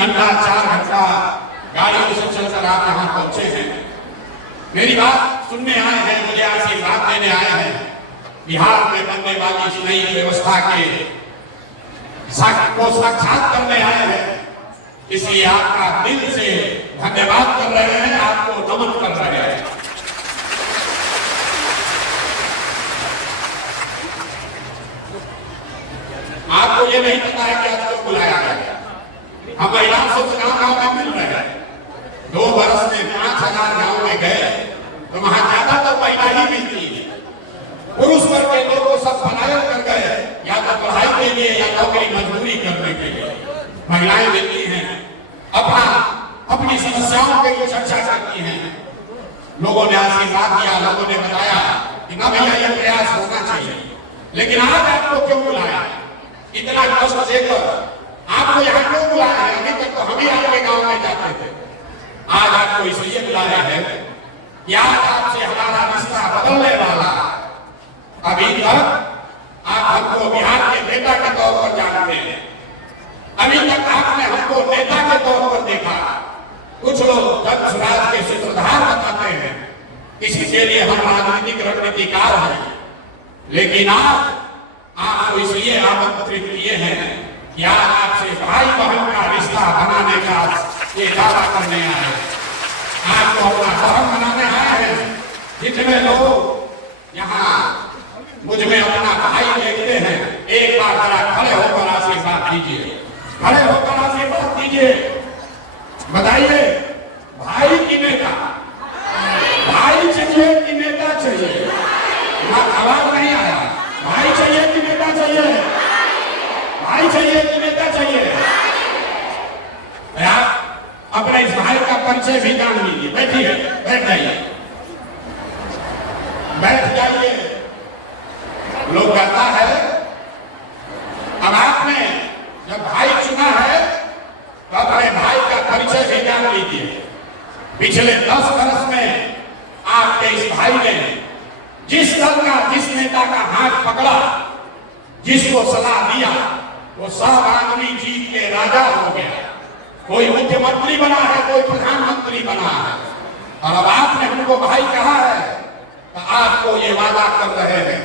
घंटा 4 घंटा गाड़ियों से चलकर आप यहाँ पहुंचे हैं, मेरी बात सुनने आए हैं, मुझे आशीर्वाद देने आए हैं, बिहार में बनने वाली इस नई व्यवस्था के को साक्षात करने आए हैं, इसलिए आपका दिल से धन्यवाद कर रहे हैं, आपको नमन कर रहे हैं। आपको ये नहीं पता है कि आज क्यों बुलाया गया। हम महिलाओं से गाँव में मिल रहे हैं, 2 बरस में 5000 गाँव में गए तो वहां ज्यादा तो महिला ही मिलती है। पुरुष वर्ग के लोग सब पलायन कर गए, या तो पढ़ाई के लिए या नौकरी मजदूरी करने के लिए। महिलाएं मिलती हैं, अपनी समस्याओं की चर्चा करती हैं। लोगों ने आशीर्वाद दिया, लोगों ने बताया कि ना भैया ये प्रयास होना चाहिए। लेकिन आज आपको क्यों बुलाया, इतना कष्ट देकर आपको यहाँ क्यों बुलाया है? अभी तक तो हम ही आपके गाँव में जाते थे, आज आपको इसलिए बुलाया है कि आज आपसे हमारा रिश्ता बदलने वाला। अभी तक आप हमको बिहार के नेता के तौर पर जानते हैं, अभी तक आपने हमको नेता के तौर पर देखा। कुछ लोग जन स्वराज के सूत्रधार बताते हैं, किसी के लिए हम राजनीतिक रणनीतिकार हैं, लेकिन आज आपको इसलिए आमंत्रित किए हैं कि आज आपसे भाई बहन का रिश्ता बनाने का ये दावा करने आए हैं। आपको अपना धर्म बनाने आए हैं। जितने लोग यहाँ मुझ में अपना भाई देखते हैं, एक बार जरा खड़े होकर आशीर्वाद दीजिए, खड़े होकर आशीर्वाद दीजिए। बताइए, भाई की नेता, भाई चाहिए कि नेता चाहिए? आवाज नहीं आया। भाई चाहिए कि नेता चाहिए? भाई चाहिए कि नेता चाहिए? आप अपने इस भाई का परिचय भी जान लीजिए। बैठिए, बैठ जाइए, बैठ जाइए। लोग कहता है, अब आपने जब भाई चुना है तो अपने भाई का परिचय भी जान लीजिए। पिछले 10 वर्ष में आपके इस भाई ने जिस दल का, जिस नेता का हाथ पकड़ा, जिसको सलाह दिया, वो सब आदमी जीत के राजा हो गया। कोई मुख्यमंत्री बना है, कोई प्रधानमंत्री बना है। और अब आपने हमको भाई कहा है तो आपको ये वादा कर रहे हैं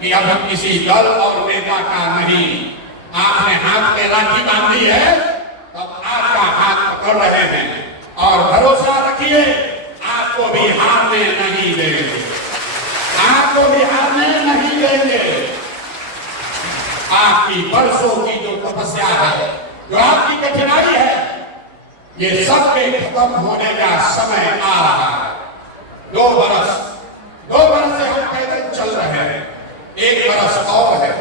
कि अब हम किसी दल और नेता का नहीं। आपने हाथ में राखी बांधी है, तब आपका हाथ पकड़ रहे हैं, और भरोसा रखिए आपको भी हारने नहीं देंगे, आपको भी हारने नहीं देंगे। आपकी बरसों की जो तपस्या है, जो आपकी कठिनाई है, ये सब के खत्म होने का समय आ रहा है। 2 बरस से हम पैदल चल रहे हैं, 1 बरस और है।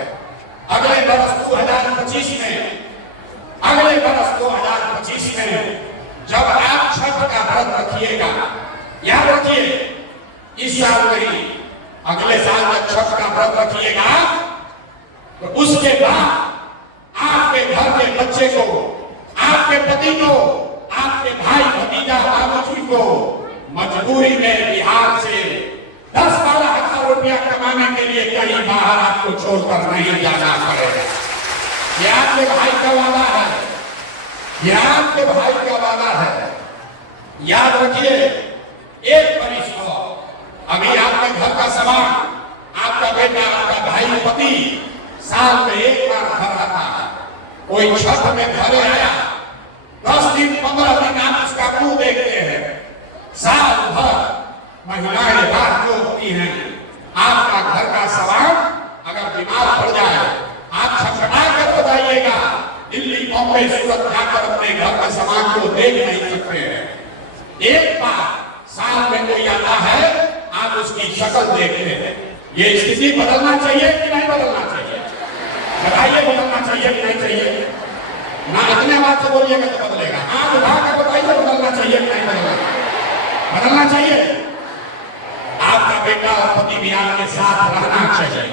अगले बरस 2025 में, अगले बरस 2025 में जब आप छठ का व्रत रखिएगा, याद रखिए, इस साल नहीं, अगले साल जब छठ का व्रत रखिएगा तो उसके बाद आपके घर के बच्चे को, आपके पति को, आपके भाई भतीजा बाबूजी को मजबूरी में बिहार से 10-12 हजार रुपया कमाने के लिए कहीं बाहर आपको छोड़कर नहीं जाना पड़ेगा। ये आपके भाई का वादा है, ये आपके भाई का वादा है। याद रखिए, 1 बरिस हो, अभी आपके घर का सामान, आपका बेटा, आपका भाई, पति साल में 1 बार घर आता है। कोई छठ में घरे आया, 10 दिन 15 दिन आप उसका मुंह देखते हैं। साल भर महिलाएं बात जो होती हैं, आपका घर का सामान अगर बीमार पड़ जाए, आप छटपटा कर बताइएगा, दिल्ली, बॉम्बे, सूरत जाकर अपने घर के सामान को देख नहीं सकते हैं। 1 बार साल में कोई आता है, आप उसकी शक्ल देखते हैं। ये स्थिति बदलना चाहिए कि नहीं बदलना चाहिए? बताइए, बदलना चाहिए कि नहीं चाहिए? ना इतने बात से बोलिएगा तो बदलेगा। हाँ, उठा कर बताइए, बदलना चाहिए कि नहीं बदलना? बदलना चाहिए। आपका बेटा और पति भी आपके साथ रहना चाहिए,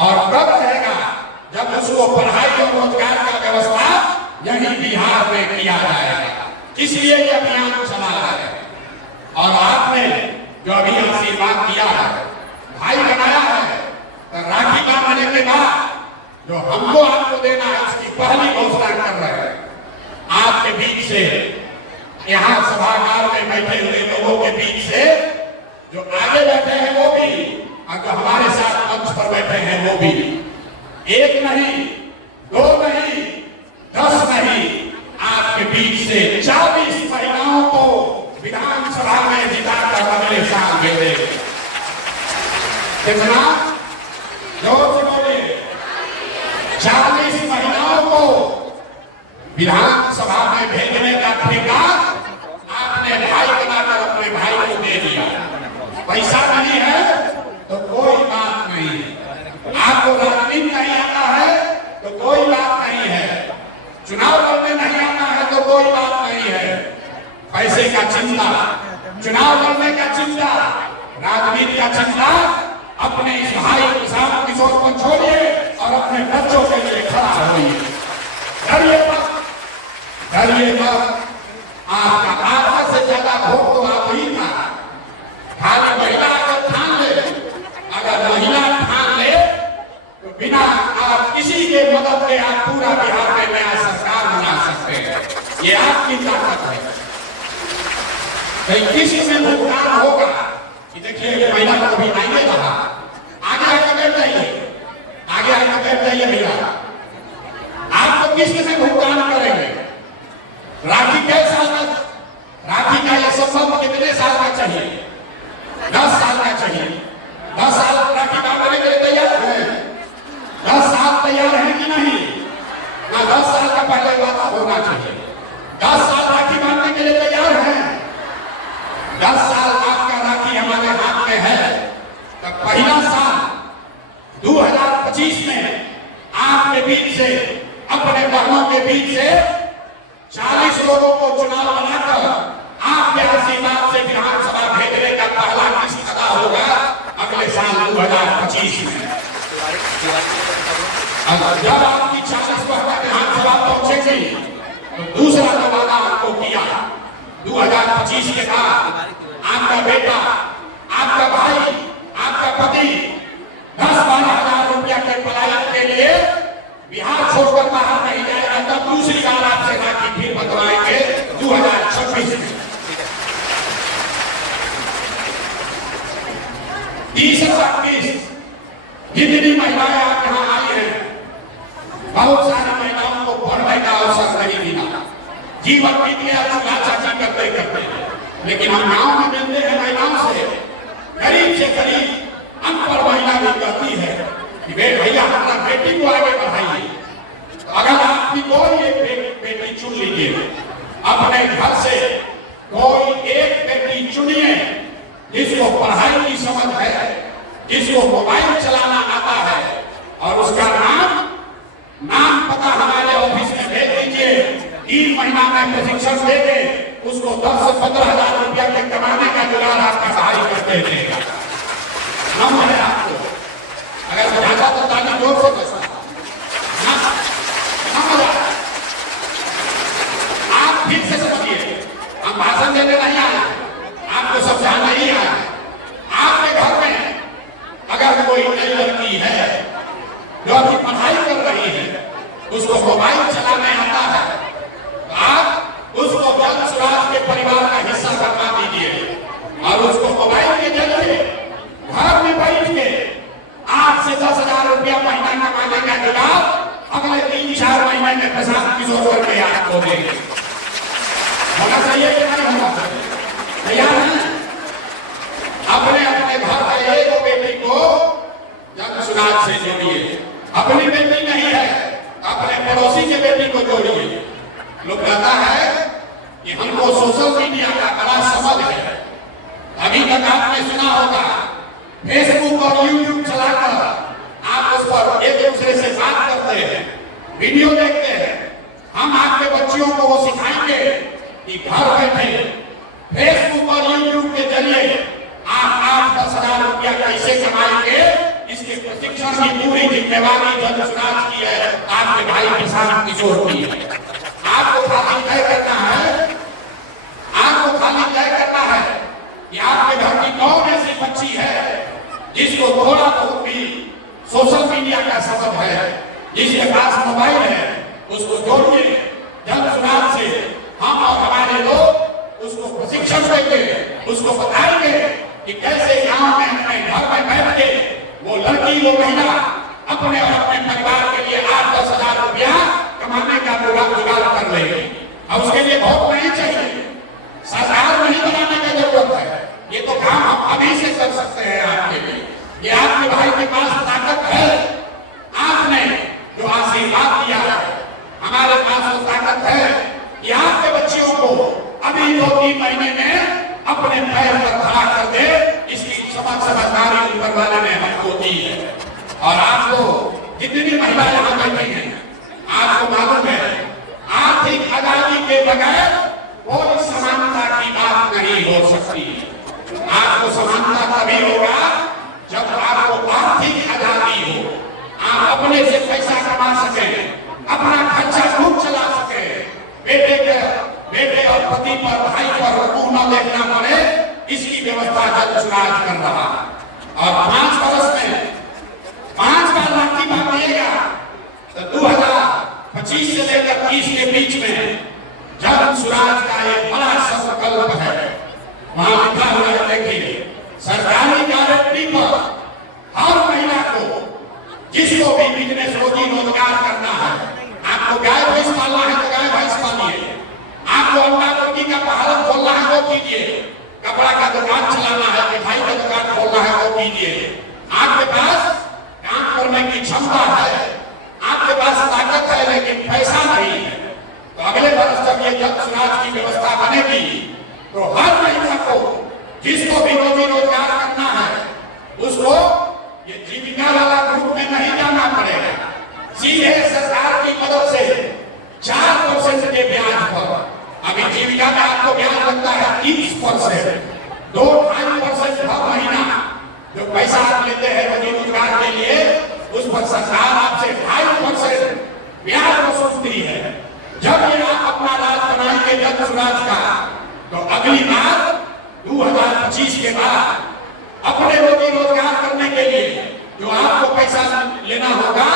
और कब रहेगा? जब उसको पढ़ाई और रोजगार का व्यवस्था यही बिहार में किया जाएगा। इसलिए ये अभियान चला है। और आपने जो अभी आशीर्वाद दिया है, भाई बनाया है, तो राखी बांधने के बाद जो हमको आपको देना है, उसकी पहली घोषणा कर रहे हैं। आप आपके बीच से, यहाँ सभागार में बैठे हुए लोगों के बीच से, जो आगे बैठे हैं वो भी और जो हमारे साथ मंच पर बैठे हैं वो भी, एक नहीं, दो नहीं, 10 नहीं, आपके बीच से 40 महिलाओं को विधानसभा में जिताकर अगले साल भेजेंगे। कितना? जोर से बोलिए। 40 महिलाओं को विधानसभा में भेजने का ठेका आपने भाई बनाकर अपने भाई को दे दिया। पैसा नहीं है तो कोई बात नहीं, आपको राजनीति नहीं आता है तो कोई बात नहीं है, चुनाव लड़ने नहीं आता है तो कोई बात नहीं है, पैसे का चिंता, चुनाव लड़ने का चिंता, राजनीति का चिंता, अपने इस भाई प्रशांत किशोर को छोड़िए और अपने बच्चों के लिए खड़ा होइए। डरिए मत, डरिए मत। आपका आधा से ज्यादा वोट तो आप ही था। खाली महिला अगर ठान ले, अगर महिला ठान ले तो बिना आप किसी के मदद के आप पूरा बिहार में नया सरकार बना सकते हैं। ये आपकी ताकत है। किसी में भुगतान होगा कि देखिए महिला को भी आगे रहा, आगे आकर बैठ जाइए, आगे आकर बैठ जाइए भैया। आप तो किस्त में भुगतान करेंगे। राखी कै साल का, राखी का यह संबंध कितने साल का चाहिए? 10 साल का चाहिए। 10 साल राखी बांधने के लिए तैयार है? 10 साल तैयार है कि नहीं? ना 10 साल का पहले वादा होना चाहिए। 10 साल राखी बांधने के लिए तैयार है? 10 साल आपका राखी हमारे हाथ में है तो पहला साल 2025 में आपके बीच से, अपने बहनों के बीच से 40 लोगों को चुनाव बनाकर आपके आशीर्वाद से विधानसभा भेजने का पहला किस्त अदा होगा अगले साल 2025 में। जब आपकी 40 बहनें विधानसभा पहुंचेगी तो दूसरा जो वादा आपको किया 2025 के बाद आपका बेटा, आपका भाई, आपका पति 10-12 हजार रुपया के पलायन के लिए बिहार छोड़कर बाहर नहीं जाएगा। तब दूसरी बार आपसे राखी फिर बंधवाएंगे 2026 में। तीसरा किस्त, जितनी महिलाएं आप यहाँ आई हैं, बहुत सारी महिलाओं को पढ़ने का अवसर नहीं मिला, जीवन बीत गया चूल्हा चाची करते करते। लेकिन हम गांव में मिलते हैं महिलाओं से, गरीब से गरीब अनपढ़ महिला भी कहती है कि भैया हमारा बेटी को आगे बढ़ाइए। अगर आप भी कोई एक बेटी चुन लीजिए, अपने घर से कोई एक बेटी चुनिए जिसको पढ़ाई की समझ है, जिसको मोबाइल चलाना आता है, और उसका नाम पता हमारे ऑफिस में भेज दीजिए। 3 महीना में प्रशिक्षण देंगे, उसको 10 से 15 हजार रुपया के कमाने का जुगाड़ आपका भाई करते देगा। हम है आपको, अगर ज्यादा तो ताली जोर से बसा आप फिर से समझिए, हम भाषण देने नहीं आए, आपको समझाना नहीं आया। आपके घर में अगर कोई नई लड़की है जो अभी पढ़ाई कर रही है, उसको मोबाइल चलाने आता है, तो आप उसको जन सुराज के परिवार का हिस्सा बनवा दीजिए और उसको मोबाइल के जरिए घर में बैठ के 8 से 10 हजार रुपया महीना कमाने का जुगाड़ अगले 3-4 महीने में प्रशांत किशोर करके आपको देंगे। होना चाहिए कि नहीं होना चाहिए? तैयार है? अपने अपने घर के एक बेटी को जन सुराज से जोड़िए। अपनी बेटी नहीं है, अपने पड़ोसी के बेटी को जोड़िए। लोग कहता है कि हमको सोशल मीडिया का बड़ा समझ है। अभी तक आपने सुना होगा फेसबुक और यूट्यूब चलाकर आप उस पर एक दूसरे से बात करते हैं, वीडियो देखते हैं। हम आपके बच्चियों को वो सिखाएंगे कि घर बैठे फेसबुक और यूट्यूब के जरिए आप 8-10 हजार रुपया कैसे कमाएंगे, इसके प्रशिक्षण की पूरी जिम्मेवारी जन सुराज की है, आपके भाई प्रशांत किशोर की है। आपको खाली तय करना है, आपको खाली तय करना है कि आपके घर की कौन ऐसी बच्ची है जिसको थोड़ा बहुत भी सोशल मीडिया का समझ है, जिसके पास मोबाइल है, उसको जोड़िए जन सुराज से। हम और हमारे लोग उसको प्रशिक्षण देंगे, उसको बताएंगे कि कैसे गांव में अपने घर में बैठ के वो लड़की वो महिला अपने और अपने परिवार के लिए 8-10 हजार रुपया कमाने का पूरा जुगाड़ कर लेगी। और उसके लिए बहुत नहीं चाहिए, सरकार नहीं बनाने की जरूरत है। ये तो काम हम अभी से कर सकते हैं आपके लिए। ये आपके भाई के पास ताकत है, आपने जो आशीर्वाद दिया है, हमारे पास वो ताकत है कि आपके बच्चियों को अभी 2-3 महीने में अपने पैर पर खड़ा कर दे। इसकी समझदारी ऊपर वाले ने हमको दी है। और आपको जितनी महिला यहाँ बैठी हैं, आपको मालूम है आर्थिक आजादी के बगैर कोई समानता की बात नहीं हो सकती। आपको समानता तभी होगा जब आपको आर्थिक आजादी हो, आप अपने से पैसा कमा सके, अपना खर्चा खुद चला सके, बेटे और पति पर भाई पर हुक्म न देखना पड़े, इसकी व्यवस्था जल सुराज कर रहा। और 5 वर्ष में 5 बार राखी बांधिएगा तो 2025 से लेकर 30 के बीच में जल सुराज का एक बड़ा संकल्प है। वहां लिखा हुआ है, देखिए, सरकारी गारंटी पर हर महिला को जिसको भी बिजनेस रोजी रोजगार करना है, आपको गाय भैंस पालना है तो गाय भैंस पालिए, आपको अंडा मुर्गी का पालन खोलना है वो कीजिए, कपड़ा का दुकान चलाना है, मिठाई का दुकान खोलना है वो कीजिए। आपके पास काम करने की क्षमता है, आपके पास ताकत है, लेकिन पैसा नहीं है, तो अगले वर्ष जब ये जल सुराज की व्यवस्था बनेगी तो हर महिला को जिसको भी रोजी रोजगार करना है उसको ये जीविका वाला ग्रुप में नहीं जाना पड़ेगा, सीधे सरकार की मदद से 4% के ब्याज पर। अभी जीविका में आपको ब्याज लगता है 30%, 2-2.5% हर महीना जो पैसा आप लेते हैं रोजी रोजगार के लिए, उस पर सरकार आपसे 2.5% ब्याज वसूलती है। जब ये आप अपना राज बनाएंगे जल सुराज का, तो अगली बार 2025 के बाद अपने रोजी रोजगार करने के लिए जो आपको पैसा लेना होगा,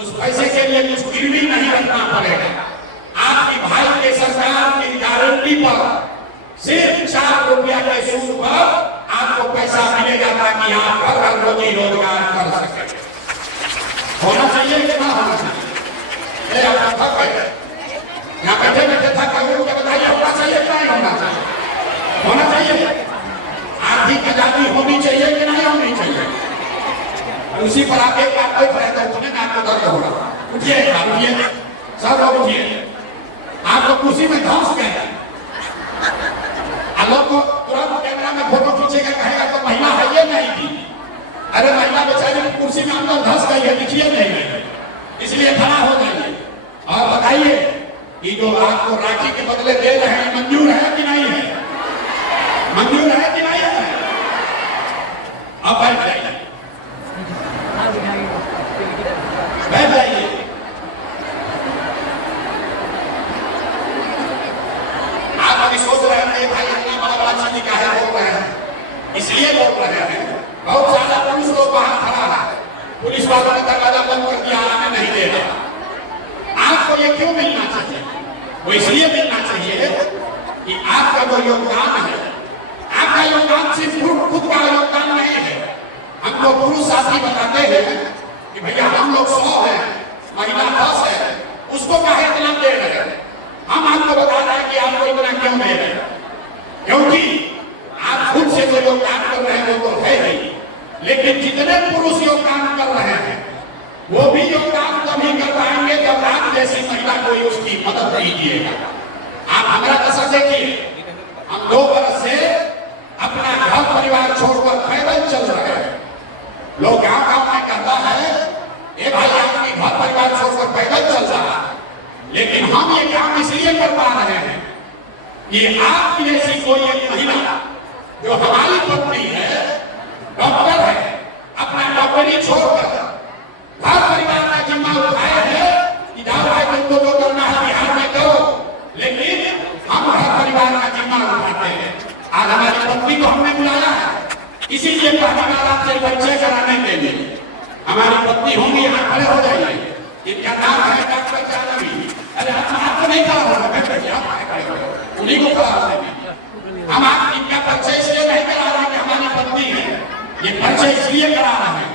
उस पैसे के लिए कुछ गिरवी नहीं रखना पड़ेगा। आपकी भाई के सरकार की गारंटी पर सिर्फ 4 रुपया के सूद पर आपको पैसा मिलेगा, ताकि आप घर रोजी रोजगार कर सके। होना चाहिए कि ना होना चाहिए? ये आपका हक है। यहाँ बैठे बैठे था कभी मुझे बताइए, होना चाहिए कि नहीं होना चाहिए? होना चाहिए। आर्थिक आजादी होनी चाहिए कि नहीं होनी चाहिए? उसी पर आप एक बात देख रहे थे, उसमें आपको दर्द हो रहा। उठिए, उठिए, सब लोग उठिए। आप लोग कुर्सी में धंस गए, लोग को तुरंत कैमरा में फोटो खींचेगा, कहेगा तो महिला है ये नहीं थी। अरे महिला बेचारी कुर्सी में अंदर धंस गई है, दिखिए नहीं, इसलिए खड़ा हो जाइए और बताइए कि जो आपको राखी के बदले दे रहे हैं मंजूर है कि नहीं है? मंजूर है कि नहीं है? अब बैठ जाइए, बैठ जाइए। आप अभी सोच रहे हैं भाई इतना बड़ा बड़ा चीज काहे बोल रहे हैं? इसलिए बोल रहे हैं, बहुत ज्यादा पुलिस लोग बाहर खड़ा है, पुलिस वालों ने दरवाजा बंद कर दिया, आने नहीं दे रहा। आपको ये क्यों मिलना चाहिए? वो इसलिए मिलना चाहिए कि आपका जो योगदान है, आपका योगदान सिर्फ खुद का योगदान नहीं है। हमको पुरुष साथी बताते हैं कि भैया हम लोग 100 है, महिला 10 है, उसको काहे इतना दे रहे हैं? हम आपको बता रहे हैं कि आपको इतना क्यों दे रहे हैं, क्योंकि आप खुद से जो योगदान कर रहे हैं वो तो है ही, लेकिन जितने पुरुष योगदान कर रहे हैं वो भी योगदान तभी कर पाएंगे जब आप जैसी महिला कोई उसकी मदद कीजिएगा। आप हमारा कसर देखिए, हम 2 वर्ष से अपना घर परिवार छोड़कर पैदल चल रहे हैं। लोग गाँव में कहता है ये भाई आपकी घर परिवार छोड़कर पैदल चल रहा है, लेकिन हम ये काम इसलिए कर पा रहे हैं कि आपकी जैसी कोई एक महिला जो हमारी पत्नी है, डॉक्टर है, अपना डॉक्टरी छोड़कर घर परिवार का जिम्मा उठाए हैं कि जाओ भाई तुमको जो करना है बिहार में करो, लेकिन हम घर परिवार का जिम्मा उठाते हैं। आज हमारी पत्नी को हमने बुलाया है, इसीलिए पहली बार आपसे परिचय कराने के लिए। हमारी पत्नी होंगी, यहाँ खड़े हो जाइए। इनका नाम है डॉक्टर जानवी। अरे हम आपको नहीं कहा होगा, मैं क्या उन्हीं को कहा होगा। हम आपकी क्या परिचय इसलिए नहीं करा रहे कि हमारी पत्नी है, ये परिचय इसलिए करा रहे हैं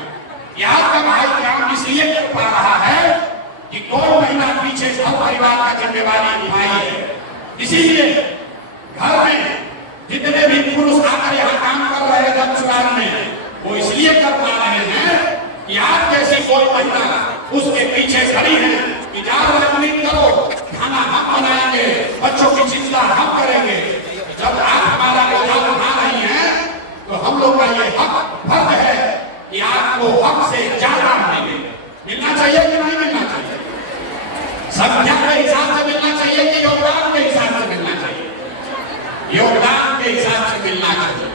कि आपका भाई काम इसलिए कर पा रहा है कि 2 महीना पीछे सब परिवार का जिम्मेवारी निभाई है। इसीलिए घर में जितने भी पुरुष आकर यहाँ काम कर रहे हैं जब चुनाव में, वो इसलिए कर पा रहे हैं कि आप जैसी कोई महिला उसके पीछे खड़ी है कि जाओ उम्मीद करो, खाना हम बनाएंगे, बच्चों की चिंता हम करेंगे। जब आप हमारा बोझा उठा रही हैं तो हम लोग का ये हक फर्ज है कि आपको हक से ज्यादा मिलना चाहिए कि नहीं मिलना चाहिए? संख्या के हिसाब से मिलना चाहिए कि योगदान के हिसाब से मिलना चाहिए? योगदान के हिसाब से मिलना चाहिए।